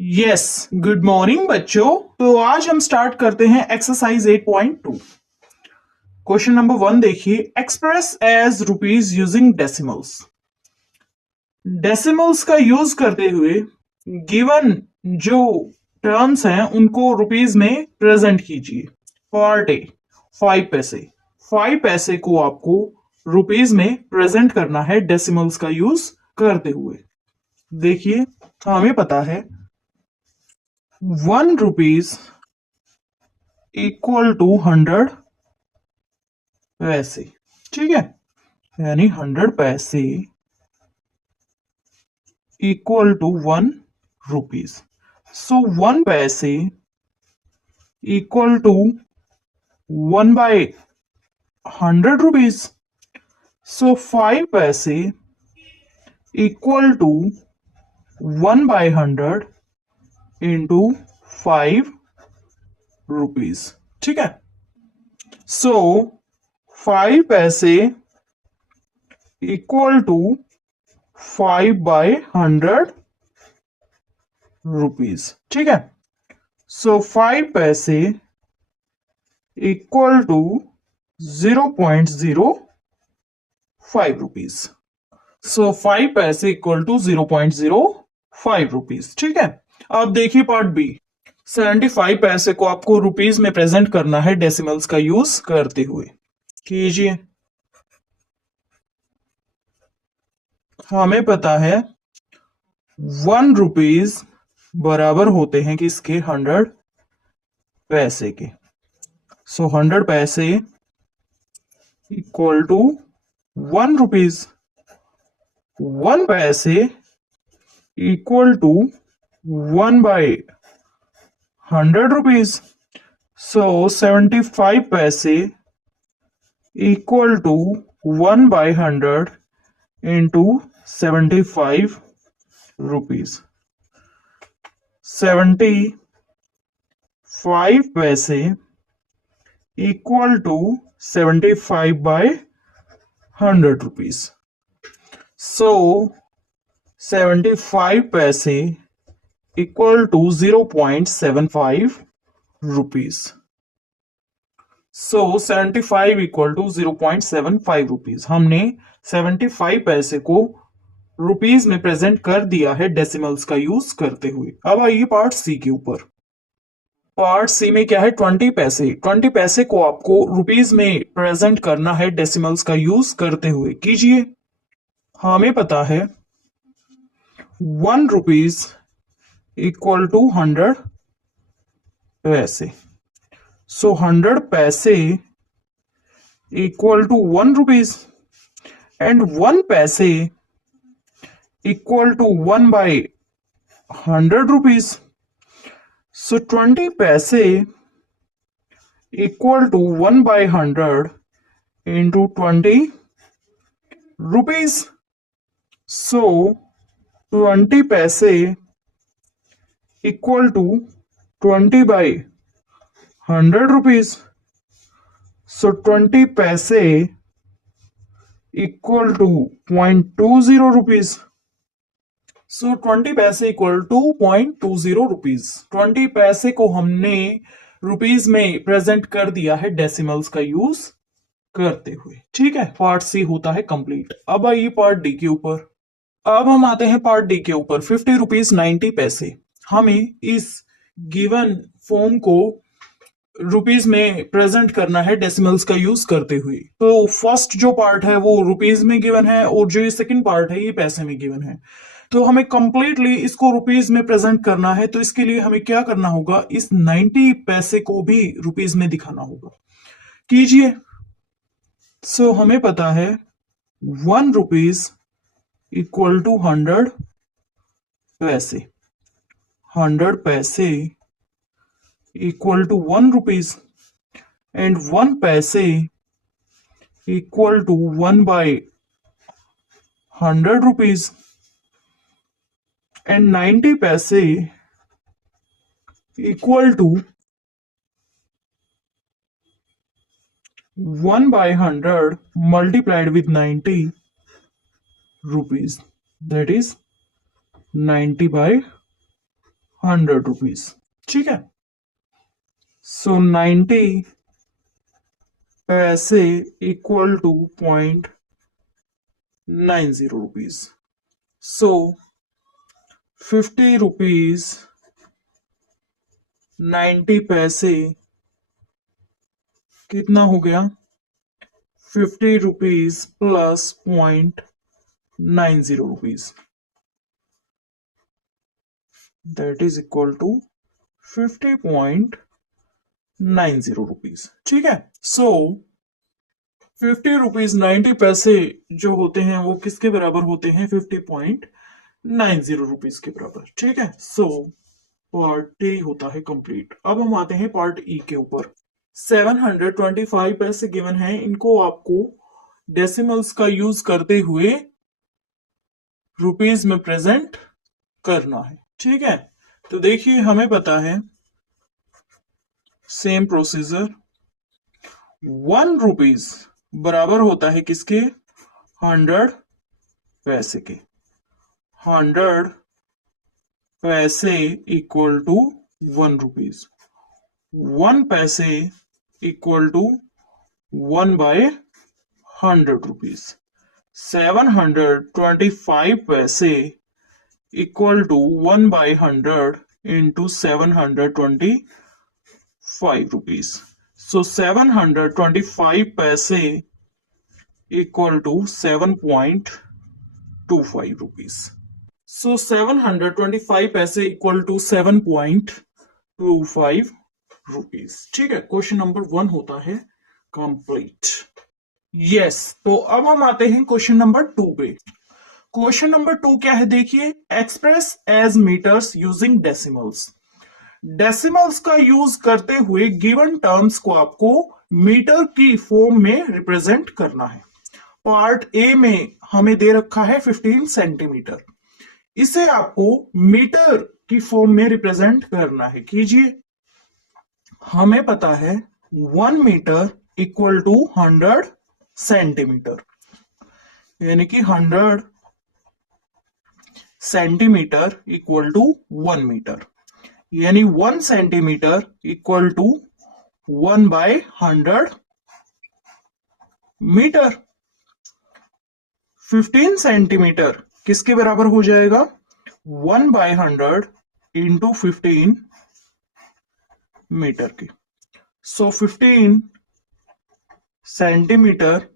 Yes, good morning बच्चों। तो आज हम स्टार्ट करते हैं एक्सरसाइज 8.2। क्वेश्चन नंबर 1 देखिए, express as rupees using decimals. Decimals का यूज करते हुए गिवन जो टर्म्स हैं उनको रुपीज में प्रेजेंट कीजिए। पर डे 5 पैसे, 5 पैसे को आपको रुपीज में प्रेजेंट करना है डेसिमल्स का यूज करते हुए। देखिए, हमें पता है 1 रुपीज इक्वल टू 100 पैसे। ठीक है, यानी 100 पैसे इक्वल टू 1 रुपीज। सो 1 पैसे इक्वल टू 1/100 रुपीज। सो 5 पैसे इक्वल टू 1/100 इंटू 5 रुपीज। ठीक है, सो 5 पैसे इक्वल टू 5/100 रुपीज। ठीक है, सो 5 पैसे इक्वल टू 0.05 रुपीज। सो 5 पैसे इक्वल टू 0.05 रुपीज। ठीक है, अब देखिए पार्ट बी। 75 पैसे को आपको रुपीज में प्रेजेंट करना है डेसिमल्स का यूज करते हुए। कीजिए, हमें पता है 1 रुपीज बराबर होते हैं किसके, 100 पैसे के। सो 100 पैसे इक्वल टू 1 रुपीज। 1 पैसे equal to 1/100 rupees. So 75 paise equal to 1/100 into 75 rupees. 75 paise equal to 75/100 rupees. So 75 paise equal to 0.75 rupees. So 75 equal to 0.75 rupees. हमने 75 पैसे को रुपीज में प्रेजेंट कर दिया है डेसिमल्स का यूज करते हुए। अब आइए पार्ट सी के ऊपर। पार्ट सी में क्या है, 20 पैसे। 20 पैसे को आपको रुपीज में प्रेजेंट करना है डेसिमल्स का यूज करते हुए। कीजिए, हमें पता है 1 रुपीज इक्वल टू 100 पैसे। सो 100 पैसे इक्वल टू 1 रुपीज एंड 1 पैसे इक्वल टू 1/100 रुपीज। सो 20 पैसे इक्वल टू 1/100 इंटू 20 रुपीज। सो 20 पैसे इक्वल टू 20/100 रुपीज। सो 20 पैसे इक्वल टू 0.20 रुपीज। सो 20 पैसे इक्वल टू 0.20 रुपीज। 20 पैसे को हमने रुपीज में प्रेजेंट कर दिया है डेसिमल्स का यूज करते हुए। ठीक है, पार्ट सी होता है कंप्लीट। अब आइए पार्ट डी के ऊपर। अब हम आते हैं पार्ट डी के ऊपर। 50 रुपीज 90 पैसे। हमें इस गिवन फॉर्म को रुपीज में प्रेजेंट करना है डेसिमल्स का यूज करते हुए। तो फर्स्ट जो पार्ट है वो रुपीज में गिवन है और जो ये सेकंड पार्ट है ये पैसे में गिवन है। तो हमें कंप्लीटली इसको रुपीज में प्रेजेंट करना है। तो इसके लिए हमें क्या करना होगा, इस 90 पैसे को भी रुपीज में दिखाना होगा। कीजिए, सो हमें पता है 1 रुपीज इक्वल टू 100 पैसे। 100 पैसे इक्वल टू 1 रुपीज एंड 1 पैसे equal to 1/100 rupees and 90 paise equal to 1/100 multiplied with 90 rupees, that is 90/100। 100 rupees. ठीक है, so 90 paise equal to 0.90 rupees. So 50 rupees 90 paise कितना हो गया? 50 rupees plus 0.90 rupees, that is equal to 50.90 rupees. ठीक है, सो 50 रुपीज 90 पैसे जो होते हैं वो किसके बराबर होते हैं? 50.90 रुपीज के बराबर। ठीक है, सो पार्ट डी होता है कंप्लीट। अब हम आते हैं पार्ट ई के ऊपर। 725 पैसे गिवन है, इनको आपको डेसिमल्स का यूज करते हुए रुपीज में प्रेजेंट करना है। ठीक है, तो देखिए हमें पता है सेम प्रोसीजर, 1 रुपीज बराबर होता है किसके? 100 पैसे के। 100 पैसे इक्वल टू 1 रुपीज। 1 पैसे इक्वल टू 1/100 रुपीज। 725 पैसे इक्वल टू 1/100 इंटू 725 रुपीज। सो 725 पैसे इक्वल टू 7.25 रुपीज। सो 725 पैसे इक्वल टू 7.25 रुपीज। ठीक है, क्वेश्चन नंबर 1 होता है कंप्लीट। यस, तो अब हम आते हैं क्वेश्चन नंबर 2 पे। क्वेश्चन नंबर 2 क्या है? देखिए, express as metres using decimals. Decimals का यूज करते हुए गिवन टर्म्स को आपको मीटर की फॉर्म में रिप्रेजेंट करना है। पार्ट ए में हमें दे रखा है 15 सेंटीमीटर, इसे आपको मीटर की फॉर्म में रिप्रेजेंट करना है। कीजिए, हमें पता है 1 मीटर इक्वल टू 100 सेंटीमीटर, यानी कि 100 सेंटीमीटर इक्वल टू 1 मीटर, यानी 1 centimetre equal to 1/100 metre. 15 centimetre किसके बराबर हो जाएगा? 1/100 इंटू 15 मीटर के। So 15 centimetre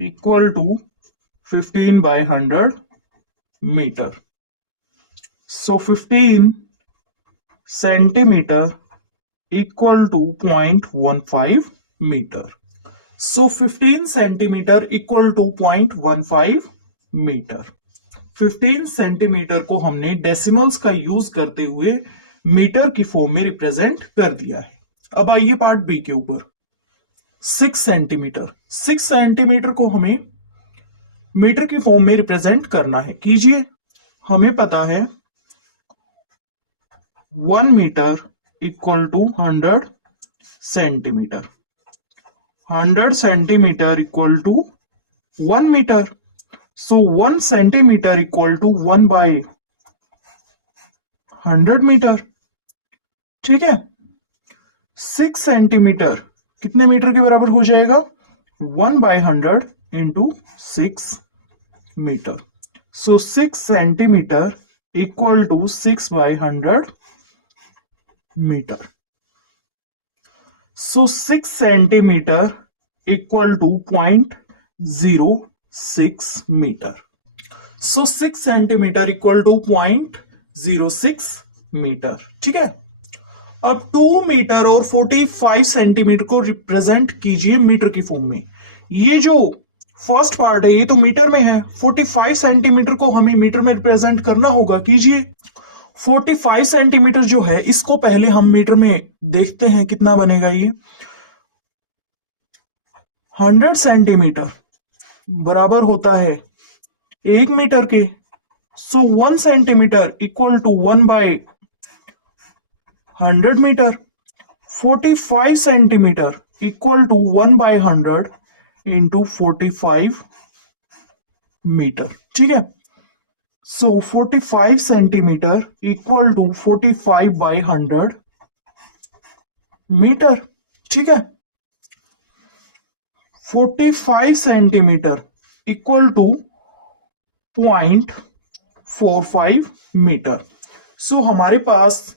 equal to 15/100 metre. So 15 centimetre equal to 0.15 metre. So 15 centimetre equal to 0.15 metre. 15 centimetre को हमने डेसिमल्स का यूज करते हुए मीटर की फॉर्म में रिप्रेजेंट कर दिया है। अब आइए पार्ट बी के ऊपर। 6 सेंटीमीटर, 6 सेंटीमीटर को हमें मीटर की फॉर्म में रिप्रेजेंट करना है। कीजिए, हमें पता है 1 metre equal to 100 centimetre. 100 centimetre equal to 1 metre. So 1 centimetre equal to 1/100 metre. ठीक है, 6 सेंटीमीटर कितने मीटर के बराबर हो जाएगा? 1/100 into 6 metre. So 6 centimetre equal to 6/100 metre. So 6 centimetre equal to 0.06 metre. So 6 centimetre equal to 0.06 metre. ठीक है, अब 2 मीटर और 45 सेंटीमीटर को रिप्रेजेंट कीजिए मीटर की फॉर्म में। ये जो फर्स्ट पार्ट है ये तो मीटर में है, 45 सेंटीमीटर को हमें मीटर में रिप्रेजेंट करना होगा। कीजिए, 45 सेंटीमीटर जो है इसको पहले हम मीटर में देखते हैं कितना बनेगा। ये 100 सेंटीमीटर बराबर होता है 1 मीटर के। So 1 centimetre equal to 1/100 metre. 45 centimetre equal to 1/100 into 45 metre. ठीक है, so 45 centimetre equal to 45/100 metre. ठीक है, 45 centimetre equal to 0.45 metre. So हमारे पास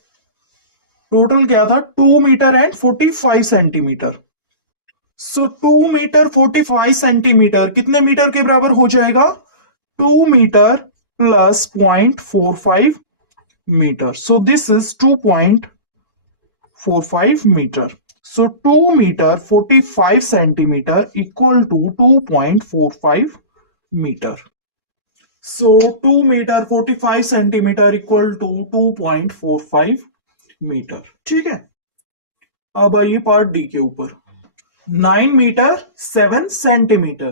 टोटल क्या था, 2 metre and 45 centimetre. So 2 metre 45 centimetre कितने मीटर के बराबर हो जाएगा, 2 metre plus 0.45 metre. So this is 2.45 metre. So 2 meter 45 centimeter equal to 2.45 meter. So 2 meter 45 centimeter equal to 2.45 metre. ठीक है, अब आइए पार्ट डी के ऊपर। 9 मीटर 7 सेंटीमीटर।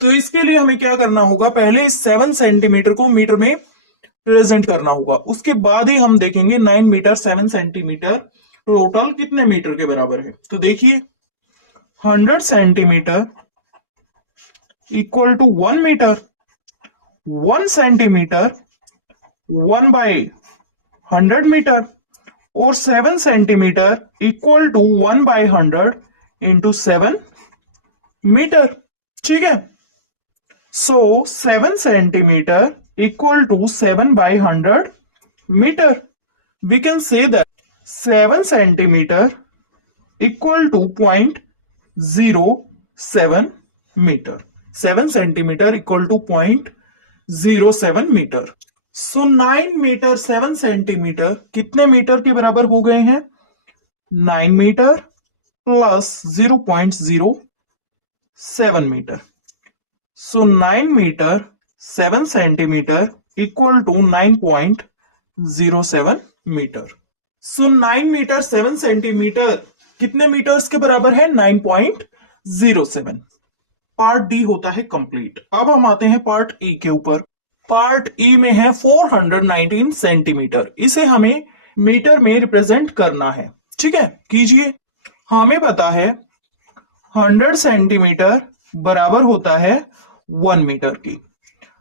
तो इसके लिए हमें क्या करना होगा, पहले इस 7 सेंटीमीटर को मीटर में प्रेजेंट करना होगा, उसके बाद ही हम देखेंगे 9 मीटर 7 सेंटीमीटर टोटल कितने मीटर के बराबर है। तो देखिए 100 centimetre equal to 1 metre, 1 centimetre 1/100 metre, और 7 centimetre equal to 1/100 into 7 metre. ठीक है, so 7 centimetre equal to 7/100 metre. We can say that 7 centimetre equal to 0.07 metre. 7 centimetre equal to 0.07 metre. So 9 metre 7 centimetre कितने metre के बराबर हो गए हैं, 9 metre plus 0.07 metre. So 9 metre 7 centimetre equal to 9.07 metre. So 9 metre 7 centimetre कितने metres के बराबर है, 9.07। पार्ट डी होता है कंप्लीट। अब हम आते हैं पार्ट ई के ऊपर। पार्ट ई में है 419 सेंटीमीटर, इसे हमें मीटर में रिप्रेजेंट करना है। ठीक है, कीजिए। हमें पता है 100 सेंटीमीटर बराबर होता है 1 मीटर की।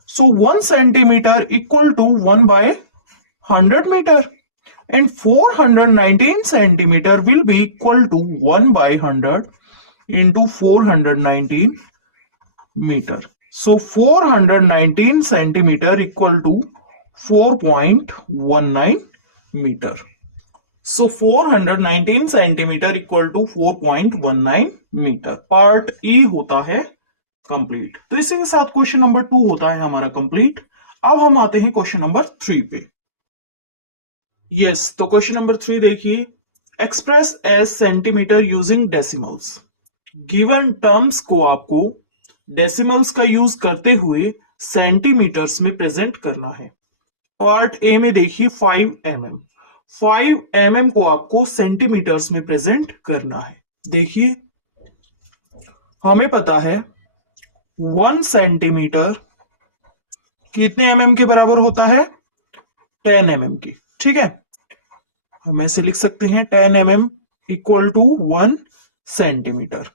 So 1 centimetre equal to 1/100 metre, and 419 centimeter will be equal to 1/100 into 419 meter. So 419 centimeter equal to 4.19 meter. So 419 centimeter equal to 4.19 metre. Part E होता है कंप्लीट। तो इसी के साथ क्वेश्चन नंबर 2 होता है हमारा कंप्लीट। अब हम आते हैं क्वेश्चन नंबर 3 पे। तो क्वेश्चन नंबर 3 देखिए, express as centimetre using decimals. Given terms को आपको डेसिमल्स का यूज करते हुए सेंटीमीटर्स में प्रेजेंट करना है। पार्ट ए में देखिए 5 mm, 5 mm को आपको सेंटीमीटर्स में प्रेजेंट करना है। देखिए हमें पता है 1 सेंटीमीटर कितने mm के बराबर होता है, 10 mm की। ठीक है, हम ऐसे लिख सकते हैं 10 mm इक्वल टू 1 सेंटीमीटर,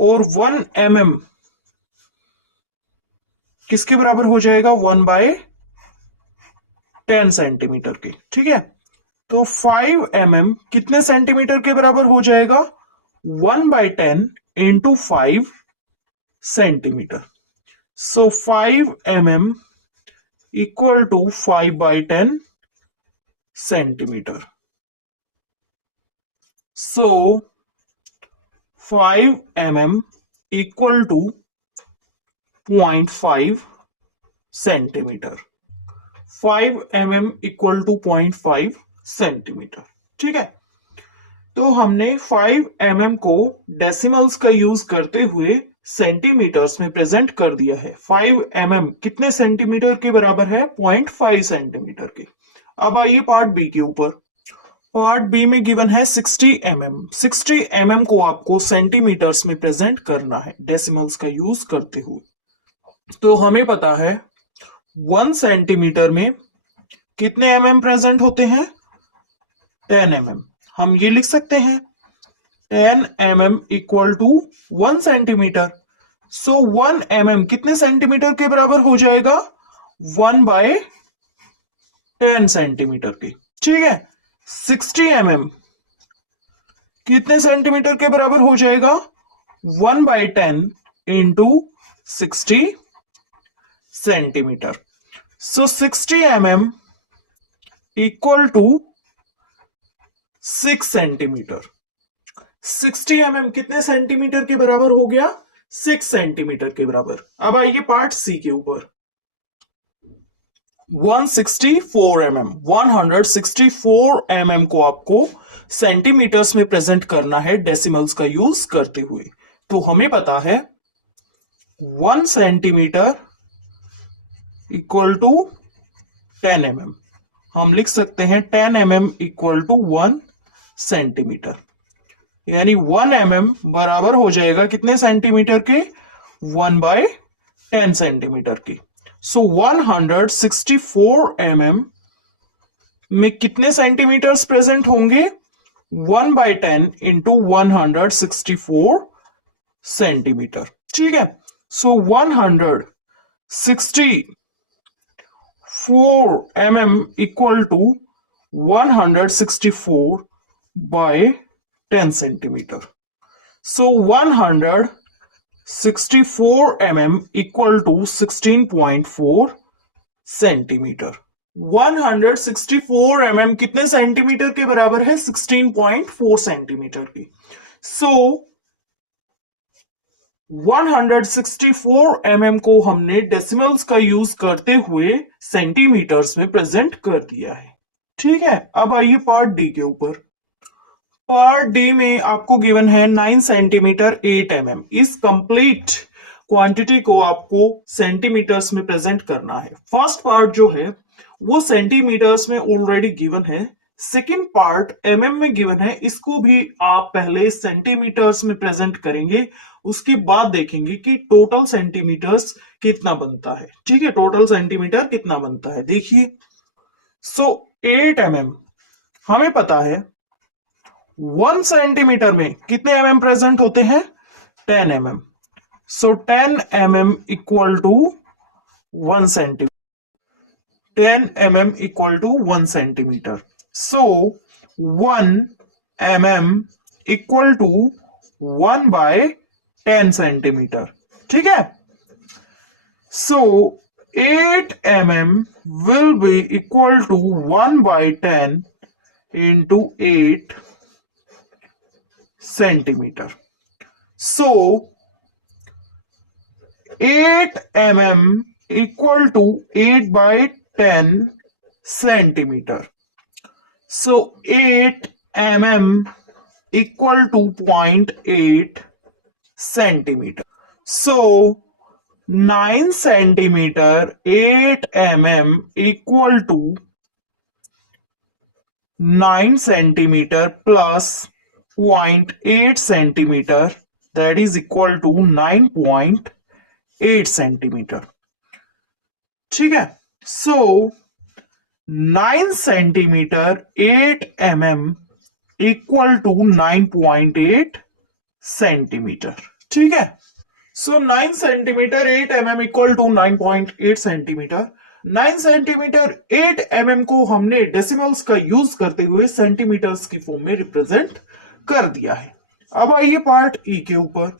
और 1 mm किसके बराबर हो जाएगा, 1/10 सेंटीमीटर के। ठीक है, तो 5 mm कितने सेंटीमीटर के बराबर हो जाएगा, 1/10 into 5 centimetre. So 5 mm equal to 5/10 centimetre. So 5 mm equal to 0.5 centimetre. 5 mm equal to 0.5 centimetre. ठीक है, तो हमने 5 mm को डेसिमल्स का यूज करते हुए सेंटीमीटर्स में प्रेजेंट कर दिया है। 5 mm कितने सेंटीमीटर के बराबर है, 0.5 सेंटीमीटर के। अब आइए पार्ट बी के ऊपर। पार्ट बी में गिवन है 60 mm। 60 mm को आपको सेंटीमीटर्स में प्रेजेंट करना है डेसिमल्स का यूज करते हुए। तो हमें पता है 1 सेंटीमीटर में कितने mm प्रेजेंट होते हैं, 10 mm। हम ये लिख सकते हैं 10 mm equal to 1 centimetre. So 1 mm कितने सेंटीमीटर के बराबर हो जाएगा, 1/10 सेंटीमीटर की। ठीक है, 60 mm कितने सेंटीमीटर के बराबर हो जाएगा? 1/10 into 60 centimetre. So 60 mm equal to 6 centimetre. 60 mm कितने सेंटीमीटर के बराबर हो गया? 6 सेंटीमीटर के बराबर। अब आइए पार्ट सी के ऊपर। 164 mm, 164 mm को आपको सेंटीमीटर्स में प्रेजेंट करना है डेसिमल्स का यूज करते हुए। तो हमें पता है 1 सेंटीमीटर इक्वल टू 10 mm। हम लिख सकते हैं 10 mm इक्वल टू 1 सेंटीमीटर, यानी 1 mm बराबर हो जाएगा कितने सेंटीमीटर के? 1/10 सेंटीमीटर की। सो 164 mm में कितने सेंटीमीटर्स प्रेजेंट होंगे? 1/10 इंटू 164 सेंटीमीटर। ठीक है, so 164 mm equal to 164/10 centimetre. So 164 mm equal to 16.4 centimetre. 164 mm कितने सेंटीमीटर के बराबर है? 16.4 सेंटीमीटर की। सो 164 mm को हमने डेसिमल्स का यूज करते हुए सेंटीमीटर्स में प्रेजेंट कर दिया है। ठीक है, अब आइए पार्ट डी के ऊपर। पार्ट डी में आपको गिवन है 9 सेंटीमीटर 8 mm। इस कंप्लीट क्वांटिटी को आपको सेंटीमीटर्स में प्रेजेंट करना है। फर्स्ट पार्ट जो है वो सेंटीमीटर्स में ऑलरेडी गिवन है, सेकेंड पार्ट mm में गिवन है, इसको भी आप पहले सेंटीमीटर्स में प्रेजेंट करेंगे, उसके बाद देखेंगे कि टोटल सेंटीमीटर्स कितना बनता है। ठीक है, टोटल सेंटीमीटर कितना बनता है देखिए। सो 8 mm हमें पता है 1 सेंटीमीटर में कितने mm प्रेजेंट होते हैं? 10 mm। So 10 mm equal to 1 centimetre. 10 mm equal to 1 centimetre. So 1 mm equal to 1/10 centimetre. ठीक है, so 8 mm will be equal to 1/10 into 8 centimetre. So 8 mm equal to 8/10 centimetre. So 8 mm equal to 0.8 centimetre. So 9 centimetre 8 mm equal to 9 centimetre plus 0.8 centimetre, that is equal to 9.8 centimetre. ठीक है, so 9 centimetre 8 mm equal to 9.8 centimetre. ठीक है, so 9 centimetre 8 mm equal to 9.8 centimetre. 9 centimetre 8 mm को हमने decimals का use करते हुए centimetres की फॉर्म में रिप्रेजेंट कर दिया है। अब आइए पार्ट ई के ऊपर।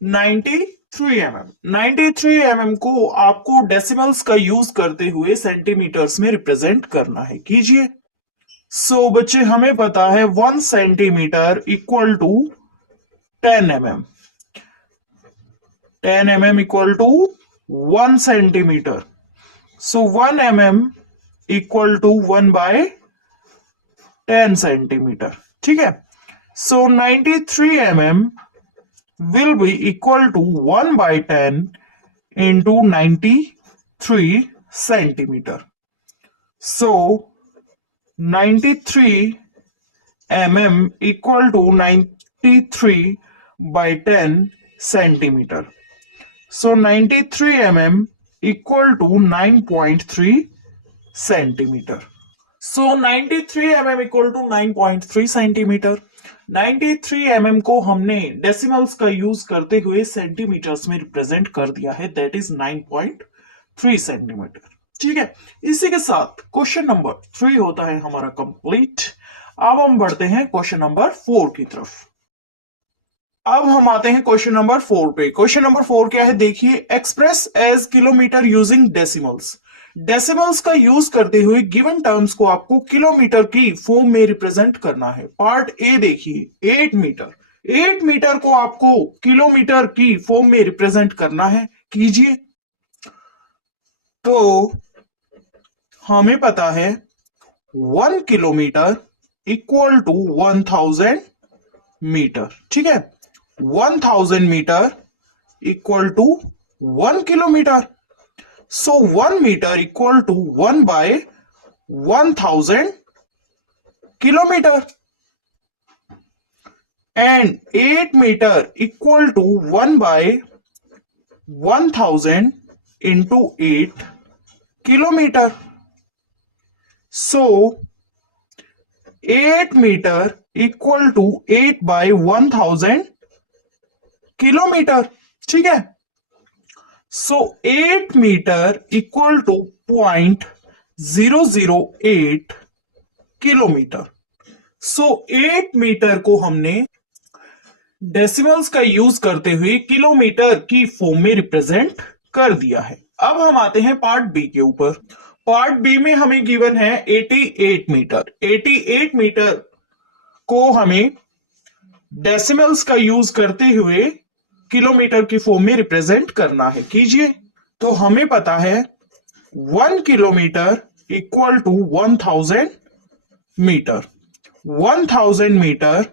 93 mm, 93 mm को आपको डेसिमल्स का यूज करते हुए सेंटीमीटर्स में रिप्रेजेंट करना है। कीजिए। सो बच्चे हमें पता है 1 centimetre equal to 10 mm। 10 mm equal to 1 centimetre. So 1 mm equal to 1/10 centimetre. ठीक है, so 93 mm will be equal to 1/10 into 93 centimeter. So 93 mm equal to 93/10 centimeter. So 93 mm equal to 9.3 centimeter. So 93 mm equal to 9.3 centimetre. 93 mm को हमने decimals का use करते हुए centimetres में represent कर दिया है, दैट इज 9.3 सेंटीमीटर। ठीक है, इसी के साथ क्वेश्चन नंबर 3 होता है हमारा कंप्लीट। अब हम बढ़ते हैं क्वेश्चन नंबर 4 की तरफ। अब हम आते हैं क्वेश्चन नंबर 4 पे। क्वेश्चन नंबर 4 क्या है देखिए, express as kilometre using decimals. Decimals का यूज करते हुए गिवन टर्म्स को आपको किलोमीटर की फॉर्म में रिप्रेजेंट करना है। पार्ट ए देखिए, 8 मीटर। 8 मीटर को आपको किलोमीटर की फॉर्म में रिप्रेजेंट करना है, कीजिए। तो हमें पता है 1 किलोमीटर इक्वल टू 1000 मीटर। ठीक है, 1000 metre equal to 1 kilometre. So 1 metre equal to 1 by 1000 kilometre and 8 metre equal to 1 by 1000 into 8 kilometre. So 8 metre equal to 8 by 1000 kilometre. ठीक है, so 8 metre equal to 0.008 kilometre. So 8 metre को हमने decimals का use करते हुए kilometre की form में represent कर दिया है। अब हम आते हैं पार्ट बी के ऊपर। पार्ट बी में हमें गिवन है 88 मीटर। 88 मीटर को हमें डेसिमल्स का यूज करते हुए किलोमीटर की फॉर्म में रिप्रेजेंट करना है, कीजिए। तो हमें पता है 1 kilometre equal to 1000 metre. 1000 metre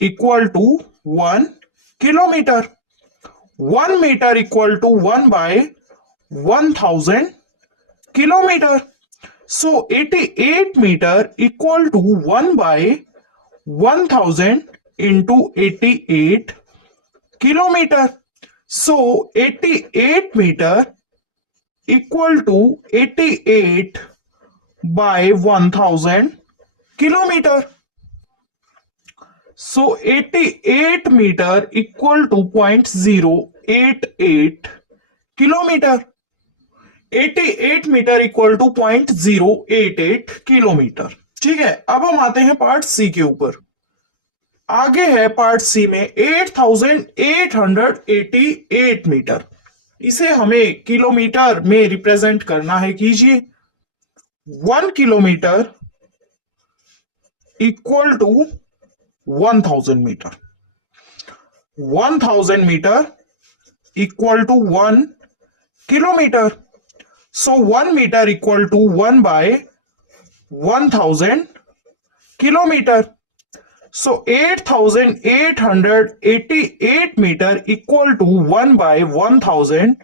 equal to 1 kilometre. 1 metre equal to 1 by 1000 kilometre. So 88 metre equal to 1 by 1000 into 88 kilometre. So 88 metre equal to 88 by 1000 kilometre. So 88 metre equal to 0.088 kilometre. 88 metre equal to 0.088 kilometre. ठीक है, अब हम आते हैं part सी के ऊपर। आगे है पार्ट सी में 8888 मीटर। इसे हमें किलोमीटर में रिप्रेजेंट करना है, कीजिए। 1 kilometre equal to 1000 metre. 1000 metre equal to 1 kilometre. So 1 metre equal to 1 by 1000 kilometre. So 8888 metre equal to 1 by 1000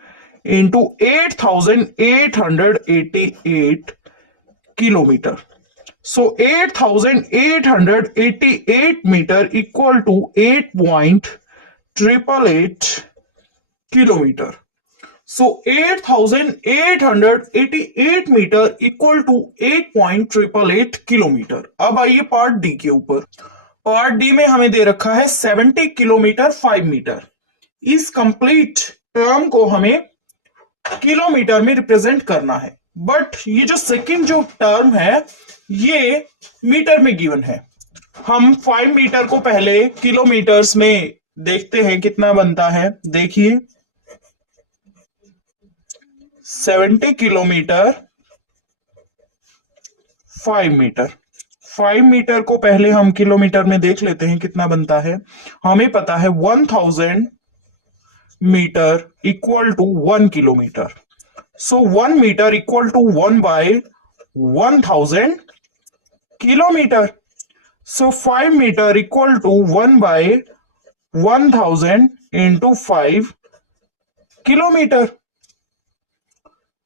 into 8888 kilometre. So 8888 metre equal to 8.888 kilometre. So 8888 metre equal to 8.888 kilometre. अब आइए part D के ऊपर। Part D में हमें दे रखा है 70 kilometre 5 metre. इस complete term को हमें किलोमीटर में रिप्रेजेंट करना है, बट ये जो सेकंड जो टर्म है ये मीटर में गिवन है। हम 5 मीटर को पहले किलोमीटर्स में देखते हैं कितना बनता है। देखिए 70 किलोमीटर 5 मीटर। 5 मीटर को पहले हम किलोमीटर में देख लेते हैं कितना बनता है। हमें पता है 1000 metre equal to 1 kilometre. So 1 metre equal to 1 by 1000 kilometre. So 5 metre equal to 1 by 1000 into 5 kilometre.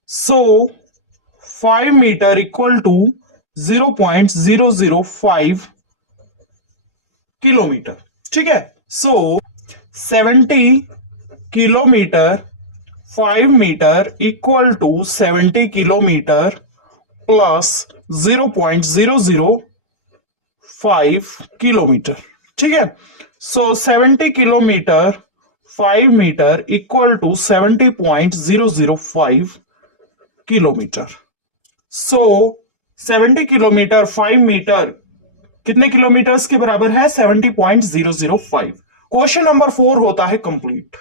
So 5 metre equal to 0.005 kilometre. ठीक है, so 70 kilometre 5 metre equal to 70 kilometre plus 0.005 kilometre. ठीक है, so 70 kilometre 5 metre equal to 70.005 kilometre. So 70 kilometre 5 metre कितने kilometres के बराबर है? 70.005। Question number 4 होता है कंप्लीट।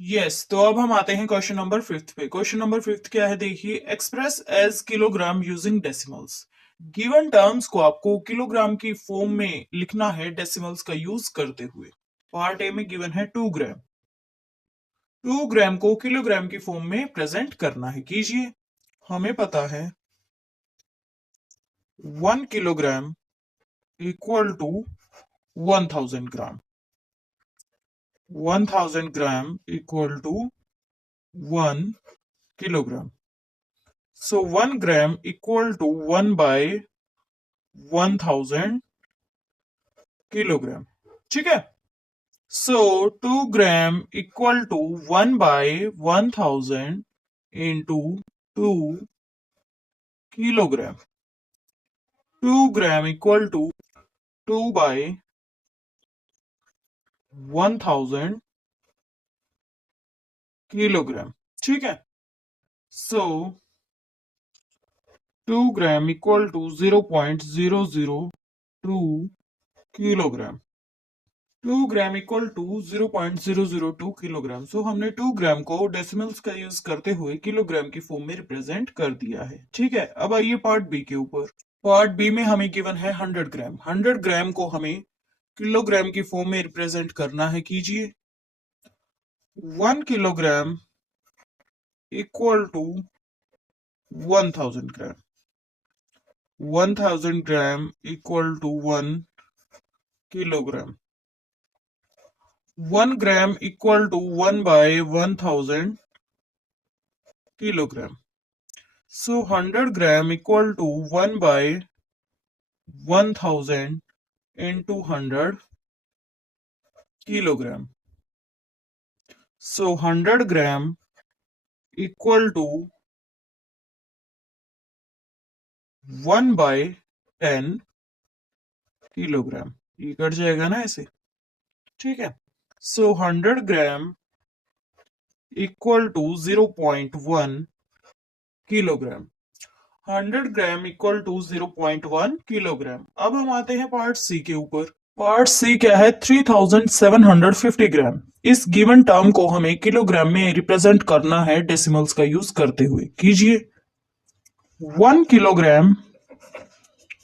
यस, तो अब हम आते हैं क्वेश्चन नंबर 5 पे। क्वेश्चन नंबर 5 क्या है, देखिए, express as kilogram using decimals. Given terms को आपको किलोग्राम की फॉर्म में लिखना है डेसिमल्स का यूज करते हुए। पार्ट ए में गिवन है 2 ग्राम। 2 ग्राम को किलोग्राम की फॉर्म में प्रेजेंट करना है। कीजिए, हमें पता है 1 kilogram equal to 1000 gram. 1000 gram equal to 1 kilogram. So 1 gram equal to 1 by 1000 kilogram. ठीक है। So 2 gram equal to 1 by 1000 into 2 kilogram. 2 gram equal to 2 by 1000 kilogram. ठीक है। So 2 gram equal to 0.002 kilogram. 2 gram equal to 0.002 kilogram. So हमने 2 ग्राम को decimals का use करते हुए kilogram की फॉर्म में रिप्रेजेंट कर दिया है। ठीक है, अब आइए पार्ट बी के ऊपर। पार्ट बी में हमें गिवन है 100 ग्राम। 100 ग्राम को हमें किलोग्राम की फॉर्म में रिप्रेजेंट करना है। कीजिए, 1 kilogram equal to 1000 gram. 1000 gram equal to 1 kilogram. 1 gram equal to 1 by 1000 kilogram. So 100 gram equal to 1 by 1000 into 100 kilogram. So 100 gram equal to 1 by 10 kilogram. ये कट जाएगा ना ऐसे। ठीक है। So 100 gram equal to 0.1 kilogram. 100 gram equal to 0.1 kilogram. अब हम आते हैं पार्ट सी के ऊपर। पार्ट सी क्या है? 3750 ग्राम। इस गिवन टर्म को हमें किलोग्राम में रिप्रेजेंट करना है डेसिमल्स का यूज करते हुए। कीजिए, 1 kilogram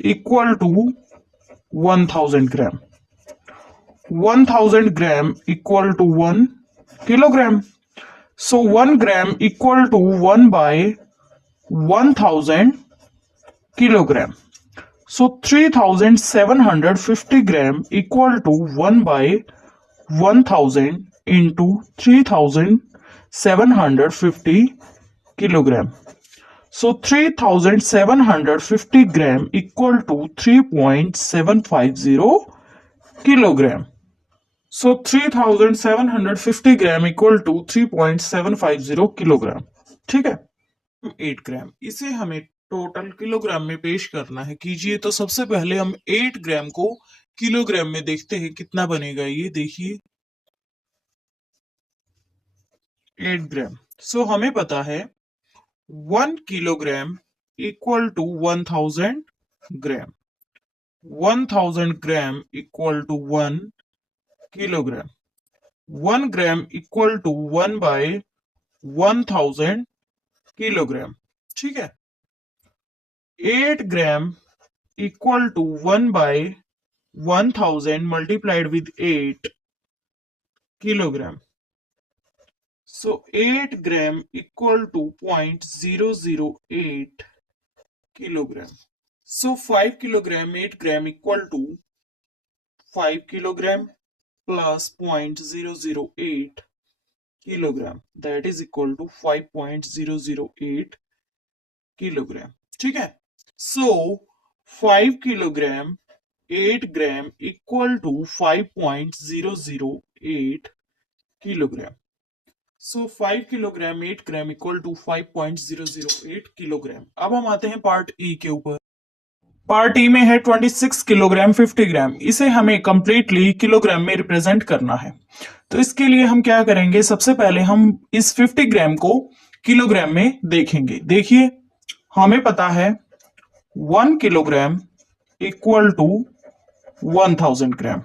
equal to 1000 gram. 1000 gram equal to 1 kilogram. So 1 gram equal to 1 by 1000 kilogram. So 3750 gram equal to 1 by 1000 into 3750 kilogram. So 3750 gram equal to 3.750 kilogram. So 3750 gram equal to 3.750 kilogram. ठीक है। 8 ग्राम, इसे हमें total kilogram में पेश करना है। कीजिए, तो सबसे पहले हम 8 ग्राम को किलोग्राम में देखते हैं कितना बनेगा। ये देखिए, 8 ग्राम। सो हमें पता है 1 kilogram equal to 1000 gram. 1000 gram equal to 1 kilogram. 1 gram equal to 1 by 1000 kilogram. ठीक है। 8 gram equal to 1 by 1000 multiplied with 8 kilogram. So 8 gram equal to 0.008 kilogram. So 5 kilogram 8 gram equal to 5 kilogram plus 0.008 kilogram, that is equal to 5.008 kilogram. ठीक है। So 5 kilogram 8 gram equal to 5.008 kilogram. So 5 kilogram 8 gram equal to 5.008 kilogram. अब हम आते हैं part ई के ऊपर। Part ई में है 26 किलोग्राम 50 ग्राम। इसे हमें कंप्लीटली किलोग्राम में रिप्रेजेंट करना है। तो इसके लिए हम क्या करेंगे, सबसे पहले हम इस 50 ग्राम को किलोग्राम में देखेंगे। देखिए हमें पता है 1 kilogram equal to 1000 gram,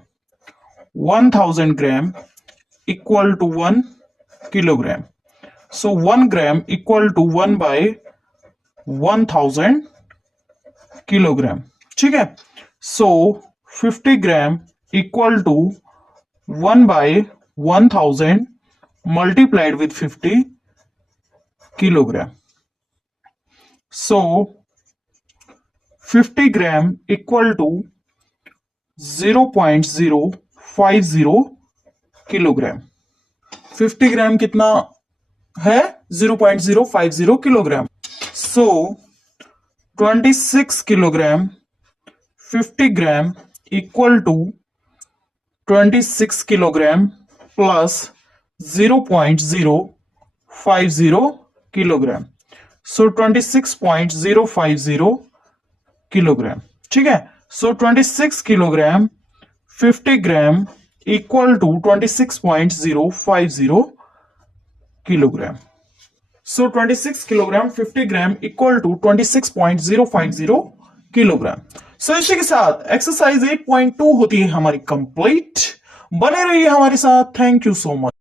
1000 gram equal to 1 kilogram. So 1 gram equal to 1/1000 kilogram. ठीक है। So 50 gram equal to 1/1000 multiplied with 50 kilogram. So 50 gram equal to 0.050 kilogram. 50 gram कितना है? 0.050 kilogram. So 26 kilogram 50 gram equal to 26 kilogram plus 0.050 kilogram. So 26.050 kilogram. ठीक है। So 26 kilogram 50 gram equal to 26.050 kilogram. So 26 kilogram 50 gram equal to 26.050 kilogram. So इसी के साथ exercise 8.2 होती है हमारी कंप्लीट। बने रहिए हमारे साथ। Thank you so much.